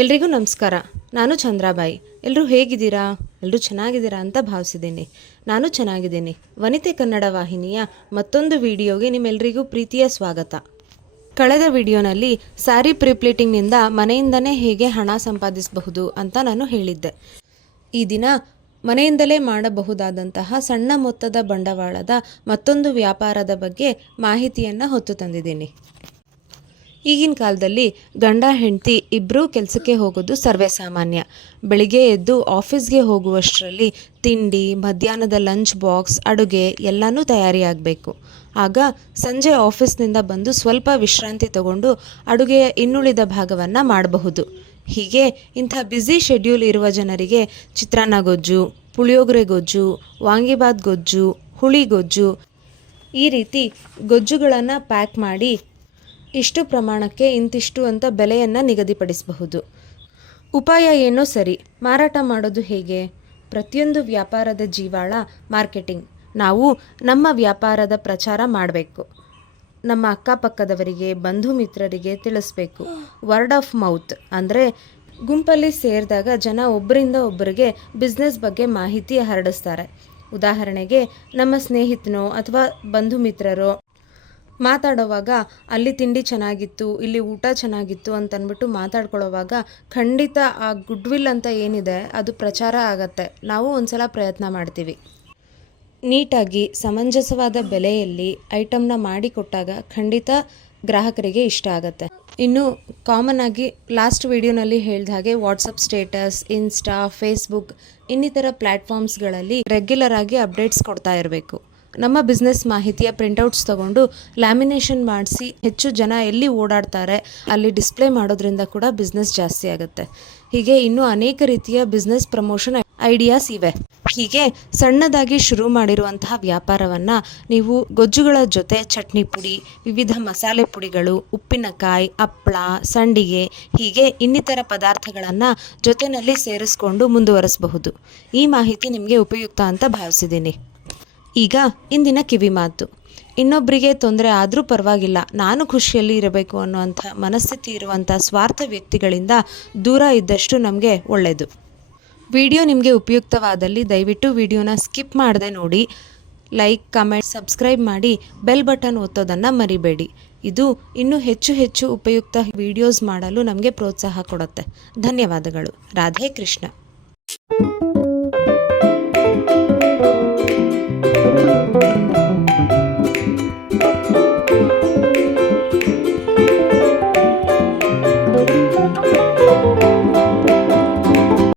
ಎಲ್ರಿಗೂ ನಮಸ್ಕಾರ. ನಾನು ಚಂದ್ರಾಬಾಯಿ. ಎಲ್ಲರೂ ಹೇಗಿದ್ದೀರಾ? ಎಲ್ಲರೂ ಚೆನ್ನಾಗಿದ್ದೀರಾ ಅಂತ ಭಾವಿಸಿದ್ದೀನಿ. ನಾನು ಚೆನ್ನಾಗಿದ್ದೀನಿ. ವನಿತೆ ಕನ್ನಡ ವಾಹಿನಿಯ ಮತ್ತೊಂದು ವಿಡಿಯೋಗೆ ನಿಮ್ಮೆಲ್ಲರಿಗೂ ಪ್ರೀತಿಯ ಸ್ವಾಗತ. ಕಳೆದ ವಿಡಿಯೋನಲ್ಲಿ ಸ್ಯಾರಿ ಪ್ರಿಪ್ಲೇಟಿಂಗ್ನಿಂದ ಮನೆಯಿಂದನೇ ಹೇಗೆ ಹಣ ಸಂಪಾದಿಸಬಹುದು ಅಂತ ನಾನು ಹೇಳಿದ್ದೆ. ಈ ದಿನ ಮನೆಯಿಂದಲೇ ಮಾಡಬಹುದಾದಂತಹ ಸಣ್ಣ ಮೊತ್ತದ ಬಂಡವಾಳದ ಮತ್ತೊಂದು ವ್ಯಾಪಾರದ ಬಗ್ಗೆ ಮಾಹಿತಿಯನ್ನು ಹೊತ್ತು ತಂದಿದ್ದೀನಿ. ಈಗಿನ ಕಾಲದಲ್ಲಿ ಗಂಡ, ಹೆಂಡತಿ ಇಬ್ಬರೂ ಕೆಲಸಕ್ಕೆ ಹೋಗೋದು ಸರ್ವೇ ಸಾಮಾನ್ಯ. ಬೆಳಿಗ್ಗೆ ಎದ್ದು ಆಫೀಸ್ಗೆ ಹೋಗುವಷ್ಟರಲ್ಲಿ ತಿಂಡಿ, ಮಧ್ಯಾಹ್ನದ ಲಂಚ್ ಬಾಕ್ಸ್, ಅಡುಗೆ ಎಲ್ಲನೂ ತಯಾರಿಯಾಗಬೇಕು ಆಗ ಸಂಜೆ ಆಫೀಸ್ನಿಂದ ಬಂದು ಸ್ವಲ್ಪ ವಿಶ್ರಾಂತಿ ತಗೊಂಡು ಅಡುಗೆಯ ಇನ್ನುಳಿದ ಭಾಗವನ್ನು ಮಾಡಬಹುದು. ಹೀಗೆ ಇಂಥ ಬ್ಯುಸಿ ಶೆಡ್ಯೂಲ್ ಇರುವ ಜನರಿಗೆ ಚಿತ್ರಾನ್ನ ಗೊಜ್ಜು, ಪುಳಿಯೋಗರೆ ಗೊಜ್ಜು ವಾಂಗಿಬಾತ್ ಗೊಜ್ಜು, ಹುಳಿ ಗೊಜ್ಜು ಈ ರೀತಿ ಗೊಜ್ಜುಗಳನ್ನು ಪ್ಯಾಕ್ ಮಾಡಿ ಇಷ್ಟು ಪ್ರಮಾಣಕ್ಕೆ ಇಂತಿಷ್ಟು ಅಂತ ಬೆಲೆಯನ್ನು ನಿಗದಿಪಡಿಸಬಹುದು. ಉಪಾಯ ಏನೋ ಸರಿ, ಮಾರಾಟ ಮಾಡೋದು ಹೇಗೆ? ಪ್ರತಿಯೊಂದು ವ್ಯಾಪಾರದ ಜೀವಾಳ ಮಾರ್ಕೆಟಿಂಗ್. ನಾವು ನಮ್ಮ ವ್ಯಾಪಾರದ ಪ್ರಚಾರ ಮಾಡಬೇಕು. ನಮ್ಮ ಅಕ್ಕಪಕ್ಕದವರಿಗೆ, ಬಂಧು ಮಿತ್ರರಿಗೆ ತಿಳಿಸ್ಬೇಕು. ವರ್ಡ್ ಆಫ್ ಮೌತ್ ಅಂದರೆ ಗುಂಪಲ್ಲಿ ಸೇರಿದಾಗ ಜನ ಒಬ್ಬರಿಂದ ಒಬ್ಬರಿಗೆ ಬಿಸ್ನೆಸ್ ಬಗ್ಗೆ ಮಾಹಿತಿ ಹರಡಿಸ್ತಾರೆ. ಉದಾಹರಣೆಗೆ, ನಮ್ಮ ಸ್ನೇಹಿತನೋ ಅಥವಾ ಬಂಧು ಮಿತ್ರರೋ ಮಾತಾಡೋವಾಗ ಅಲ್ಲಿ ತಿಂಡಿ ಚೆನ್ನಾಗಿತ್ತು, ಇಲ್ಲಿ ಊಟ ಚೆನ್ನಾಗಿತ್ತು ಅಂತ ಅಂದ್ಬಿಟ್ಟು ಮಾತಾಡ್ಕೊಳ್ಳೋವಾಗ ಖಂಡಿತ ಆ ಗುಡ್ ವಿಲ್ ಅಂತ ಏನಿದೆ ಅದು ಪ್ರಚಾರ ಆಗತ್ತೆ. ನಾವು ಒಂದ್ಸಲ ಪ್ರಯತ್ನ ಮಾಡ್ತೀವಿ. ನೀಟಾಗಿ ಸಮಂಜಸವಾದ ಬೆಲೆಯಲ್ಲಿ ಐಟಮ್ನ ಮಾಡಿಕೊಟ್ಟಾಗ ಖಂಡಿತ ಗ್ರಾಹಕರಿಗೆ ಇಷ್ಟ ಆಗುತ್ತೆ. ಇನ್ನು ಕಾಮನ್ ಆಗಿ ಲಾಸ್ಟ್ ವಿಡಿಯೋನಲ್ಲಿ ಹೇಳಿದ ಹಾಗೆ ವಾಟ್ಸಪ್ ಸ್ಟೇಟಸ್ ಇನ್ಸ್ಟಾ ಫೇಸ್ಬುಕ್ ಇನ್ನಿತರ ಪ್ಲ್ಯಾಟ್ಫಾರ್ಮ್ಸ್ಗಳಲ್ಲಿ ರೆಗ್ಯುಲರ್ ಆಗಿ ಅಪ್ಡೇಟ್ಸ್ ಕೊಡ್ತಾ ಇರಬೇಕು. ನಮ್ಮ ಬಿಸ್ನೆಸ್ ಮಾಹಿತಿಯ ಪ್ರಿಂಟೌಟ್ಸ್ ತಗೊಂಡು ಲ್ಯಾಮಿನೇಷನ್ ಮಾಡಿಸಿ ಹೆಚ್ಚು ಜನ ಎಲ್ಲಿ ಓಡಾಡ್ತಾರೆ, ಅಲ್ಲಿ ಡಿಸ್ಪ್ಲೇ ಮಾಡೋದ್ರಿಂದ ಕೂಡ ಬಿಸ್ನೆಸ್ ಜಾಸ್ತಿ ಆಗುತ್ತೆ. ಹೀಗೆ ಇನ್ನೂ ಅನೇಕ ರೀತಿಯ ಬಿಸ್ನೆಸ್ ಪ್ರಮೋಷನ್ ಐಡಿಯಾಸ್ ಇವೆ. ಹೀಗೆ ಸಣ್ಣದಾಗಿ ಶುರು ಮಾಡಿರುವಂತಹ ವ್ಯಾಪಾರವನ್ನು ನೀವು ಗೊಜ್ಜುಗಳ ಜೊತೆ ಚಟ್ನಿ ಪುಡಿ, ವಿವಿಧ ಮಸಾಲೆ ಪುಡಿಗಳು, ಉಪ್ಪಿನಕಾಯಿ ಹಪ್ಪಳ ಸಂಡಿಗೆ, ಹೀಗೆ ಇನ್ನಿತರ ಪದಾರ್ಥಗಳನ್ನು ಜೊತೆಯಲ್ಲಿ ಸೇರಿಸ್ಕೊಂಡು ಮುಂದುವರಿಸಬಹುದು. ಈ ಮಾಹಿತಿ ನಿಮಗೆ ಉಪಯುಕ್ತ ಅಂತ ಭಾವಿಸಿದ್ದೀನಿ. ಈಗ ಇಂದಿನ ಕಿವಿ ಮಾತು. ಇನ್ನೊಬ್ಬರಿಗೆ ತೊಂದರೆ ಆದರೂ ಪರವಾಗಿಲ್ಲ. ನಾನು ಖುಷಿಯಲ್ಲಿ ಇರಬೇಕು ಅನ್ನುವಂಥ ಮನಸ್ಥಿತಿ ಇರುವಂಥ ಸ್ವಾರ್ಥ ವ್ಯಕ್ತಿಗಳಿಂದ ದೂರ ಇದ್ದಷ್ಟು ನಮಗೆ ಒಳ್ಳೆಯದು ವಿಡಿಯೋ ನಿಮಗೆ ಉಪಯುಕ್ತವಾದಲ್ಲಿ ದಯವಿಟ್ಟು ವಿಡಿಯೋನ ಸ್ಕಿಪ್ ಮಾಡದೆ ನೋಡಿ. ಲೈಕ್, ಕಮೆಂಟ್, ಸಬ್ಸ್ಕ್ರೈಬ್ ಮಾಡಿ ಬೆಲ್ ಬಟನ್ ಒತ್ತೋದನ್ನು ಮರಿಬೇಡಿ. ಇದು ಇನ್ನೂ ಹೆಚ್ಚು ಹೆಚ್ಚು ಉಪಯುಕ್ತ ವಿಡಿಯೋಸ್ ಮಾಡಲು ನಮಗೆ ಪ್ರೋತ್ಸಾಹ ಕೊಡುತ್ತೆ. ಧನ್ಯವಾದಗಳು. ರಾಧೆ ಕೃಷ್ಣ.